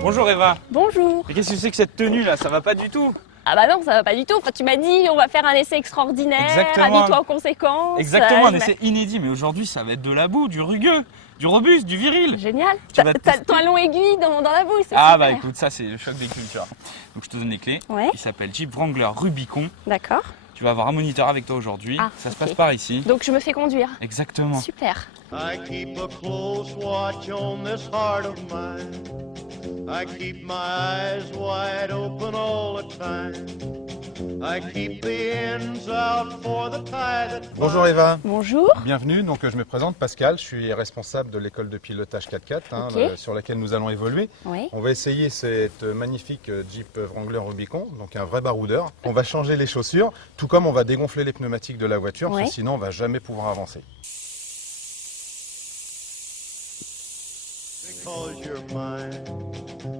Bonjour Eva. Bonjour. Mais qu'est-ce que c'est que cette tenue là? Ça va pas du tout. Ah bah non, ça va pas du tout. Enfin, tu m'as dit on va faire un essai extraordinaire, Exactement. habille-toi en conséquence. Exactement, un essai inédit. Mais aujourd'hui, ça va être de la boue, du rugueux, du robuste, du viril. Génial. Tu vas T'as le talon aiguille dans la boue, c'est Ah super. bah écoute, ça c'est le choc des cultures. Donc je te donne les clés. Ouais. Il s'appelle Jeep Wrangler Rubicon. D'accord. Tu vas avoir un moniteur avec toi aujourd'hui. Ah, ça se ok. passe par ici. Donc je me fais conduire. Exactement. Super. I keep a close watch on this heart of mine. I keep my eyes wide open all the time. I keep the ends out for the tie that Bonjour Eva, Bonjour. bienvenue. Donc je me présente Pascal, je suis responsable de l'école de pilotage 4x4 Ok. sur laquelle nous allons évoluer. Oui. On va essayer cette magnifique Jeep Wrangler Rubicon, donc un vrai baroudeur. On va changer les chaussures, tout comme on va dégonfler les pneumatiques de la voiture, Ouais. parce que sinon on va jamais pouvoir avancer. because you're mine.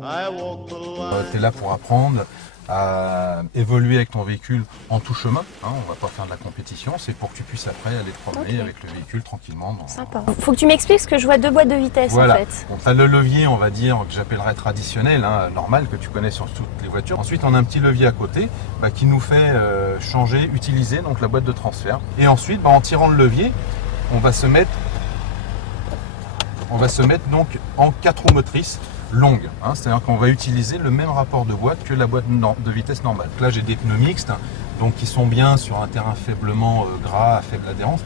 I walk the Tu es line. là pour apprendre à évoluer avec ton véhicule en tout chemin. On va pas faire de la compétition, c'est pour que tu puisses après aller te promener Ok. avec le véhicule tranquillement. Sympa. Faut que tu m'expliques parce que je vois deux boîtes de vitesse Voilà. en fait. Donc, t'as le levier, on va dire, que j'appellerais traditionnel, normal, que tu connais sur toutes les voitures. Ensuite, on a un petit levier à côté qui nous fait changer, utiliser donc la boîte de transfert. Et ensuite, en tirant le levier, on va se mettre donc en 4 roues motrices longues. C'est-à-dire qu'on va utiliser le même rapport de boîte que la boîte de vitesse normale. Donc là, j'ai des pneus mixtes, donc qui sont bien sur un terrain faiblement gras, à faible adhérence,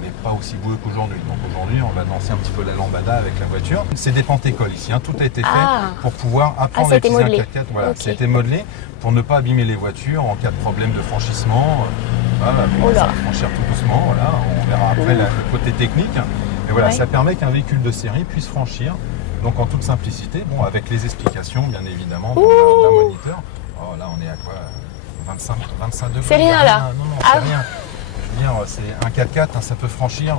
mais pas aussi boueux qu'aujourd'hui. Donc aujourd'hui, on va danser un petit peu la lambada avec la voiture. C'est des pentes-écoles ici, tout a été fait Ah. pour pouvoir apprendre ça à a été utiliser modelé. un 4x4. Voilà, Ok. ça a été modelé pour ne pas abîmer les voitures en cas de problème de franchissement. Voilà, Oh là. ça va franchir tout doucement. Voilà, on verra après le côté technique. Et voilà, Ouais. ça permet qu'un véhicule de série puisse franchir, donc en toute simplicité, avec les explications bien évidemment d'un moniteur. Oh là, on est à quoi 25 degrés. C'est rien, là. Non, Ah. c'est rien. Je veux dire, c'est un 4x4, ça peut franchir,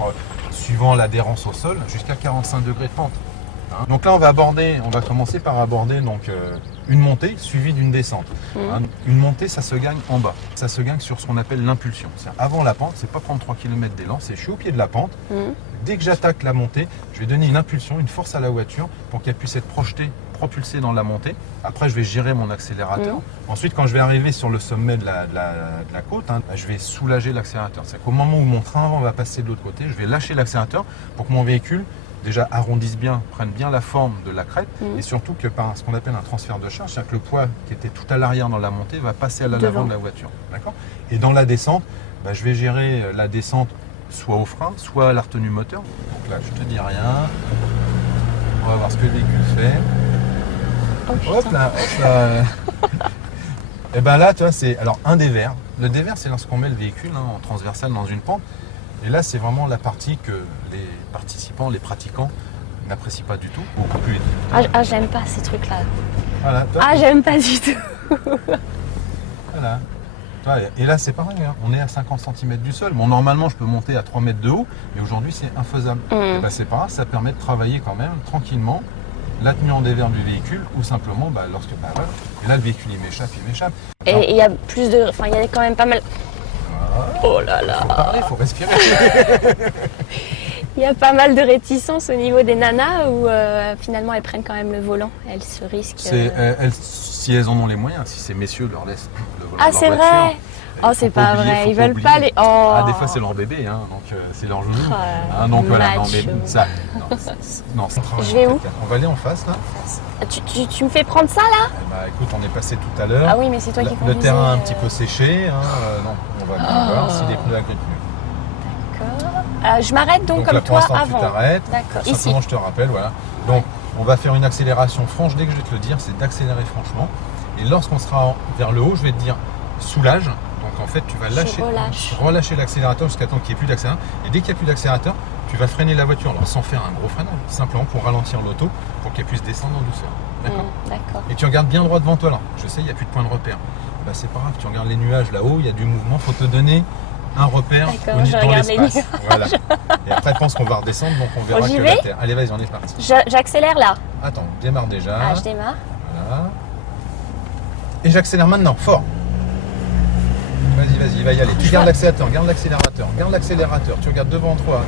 suivant l'adhérence au sol, jusqu'à 45 degrés de pente. Donc là, on va commencer par aborder une montée suivie d'une descente. Une montée, ça se gagne en bas. Ça se gagne sur ce qu'on appelle l'impulsion. C'est-à-dire, avant la pente, c'est pas prendre 3 km d'élan, c'est je suis au pied de la pente. Dès que j'attaque la montée, je vais donner une impulsion, une force à la voiture pour qu'elle puisse être propulsée dans la montée. Après, je vais gérer mon accélérateur. Ensuite, quand je vais arriver sur le sommet de la côte, je vais soulager l'accélérateur. C'est qu'au moment où mon train avant va passer de l'autre côté, je vais lâcher l'accélérateur pour que mon véhicule déjà arrondisse bien, prenne bien la forme de la crête et surtout que par ce qu'on appelle un transfert de charge, c'est-à-dire que le poids qui était tout à l'arrière dans la montée va passer à l'avant de la voiture. D'accord ? Et dans la descente, je vais gérer la descente soit au frein, soit à la retenue moteur. Donc là, je te dis rien. On va voir ce que le véhicule fait. Oh, putain. Hop là. Et ben là, tu vois, c'est alors un dévers. Le dévers, c'est lorsqu'on met le véhicule en transversal dans une pente. Et là, c'est vraiment la partie que les participants, les pratiquants n'apprécient pas du tout. Beaucoup plus. Ah, j'aime pas ces trucs-là. Voilà, toi, Ah, j'aime pas du tout. voilà. Toi, et là, c'est pareil. On est à 50 cm du sol. Bon, normalement, je peux monter à 3 mètres de haut, mais aujourd'hui, c'est infaisable. Et ben, c'est pas grave, ça permet de travailler quand même tranquillement la tenue en dévers du véhicule ou simplement lorsque. Voilà. Et là, le véhicule, il m'échappe. Et il y a plus de. Enfin, il y a quand même pas mal. Oh là là. Faut parler, faut respirer. Il y a pas mal de réticences au niveau des nanas où finalement elles prennent quand même le volant. Elles se risquent. Si elles en ont les moyens, si ces messieurs leur laissent le volant Ah, de leur c'est voiture, vrai. Oh, faut c'est pas pas oublier, vrai. faut Ils veulent oublier. pas les. Oh. Ah, des fois c'est leur bébé, donc c'est leur genou. Oh, Donc voilà, non mais macho. ça. Non, c'est Je vais où? On va aller en face là. Tu me fais prendre ça là? Écoute, on est passé tout à l'heure. Ah oui, mais c'est toi qui Le conduisais. terrain a un petit peu séché. Non, on va bien voir si les pneus agrippent mieux. D'accord. Je m'arrête donc comme là, pour toi l'instant, avant. tu t'arrêtes. D'accord. Simplement, Ici. je te rappelle, voilà. Donc, on va faire une accélération franche. Dès que je vais te le dire, c'est d'accélérer franchement. Et lorsqu'on sera vers le haut, je vais te dire soulage. Donc, en fait, tu vas relâcher l'accélérateur jusqu'à temps qu'il n'y ait plus d'accélérateur. Et dès qu'il n'y a plus d'accélérateur, tu vas freiner la voiture, alors sans faire un gros freinage, simplement pour ralentir l'auto, pour qu'elle puisse descendre en douceur. D'accord ? D'accord. Et tu regardes bien droit devant toi là. Je sais, il n'y a plus de point de repère. C'est pas grave, tu regardes les nuages là-haut, il y a du mouvement, faut te donner un repère D'accord, je dans regarde les l'espace. Voilà. Et après, pense qu'on va redescendre, donc on verra j'y que vais la terre. Allez, vas-y, on est parti. J'accélère là. Attends, démarre déjà. Ah, je démarre. Voilà. Et j'accélère maintenant, fort. Vas-y, va y aller. Tu gardes l'accélérateur, garde l'accélérateur. Tu regardes devant toi,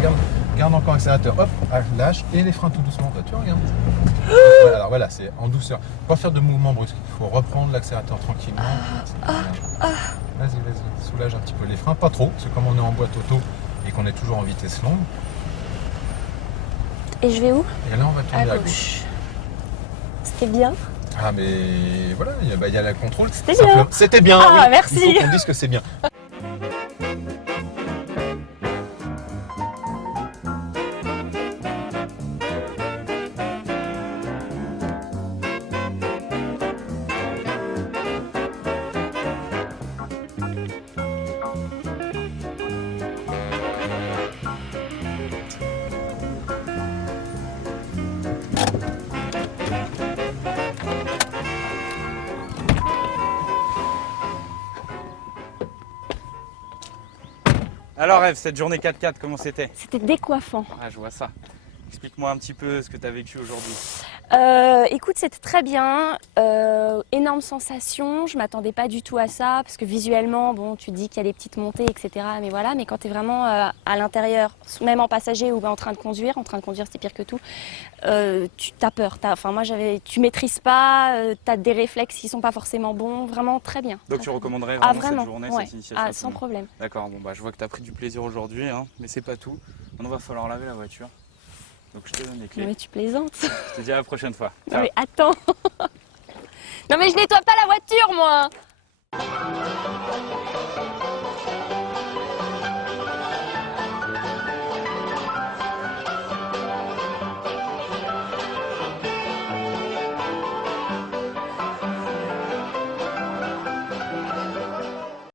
garde encore l'accélérateur, hop, lâche, et les freins tout doucement. Là, tu regardes. Ouais, alors voilà, c'est en douceur. Pas faire de mouvements brusques, il faut reprendre l'accélérateur tranquillement. Vas-y, soulage un petit peu les freins, pas trop, parce que comme on est en boîte auto et qu'on est toujours en vitesse longue. Et je vais où? Et là, on va tourner à gauche. C'était bien. Ah mais voilà, il y a la contrôle. C'était bien. C'était bien. Ah, oui. merci. Il faut qu'on dise que c'est bien. Alors Eve, cette journée 4x4, comment c'était? C'était décoiffant. Ah, je vois ça. Explique-moi un petit peu ce que tu as vécu aujourd'hui. Écoute, c'était très bien. Énorme sensation. Je m'attendais pas du tout à ça parce que visuellement, bon, tu te dis qu'il y a des petites montées, etc. Mais voilà, mais quand tu es vraiment à l'intérieur, même en passager ou en train de conduire c'est pire que tout. Tu as peur. Enfin, moi, tu maîtrises pas. Tu as des réflexes qui sont pas forcément bons. Vraiment très bien. Donc tu recommanderais Ah, vraiment vraiment, cette journée, ouais. cette initiation? Sans problème. D'accord, bon bah je vois que tu as pris du plaisir aujourd'hui, hein, mais c'est pas tout. Maintenant, va falloir laver la voiture. Donc je te donne les clés. Non mais tu plaisantes. Je te dis à la prochaine fois. Non Ciao. mais attends. Non mais je nettoie pas la voiture moi.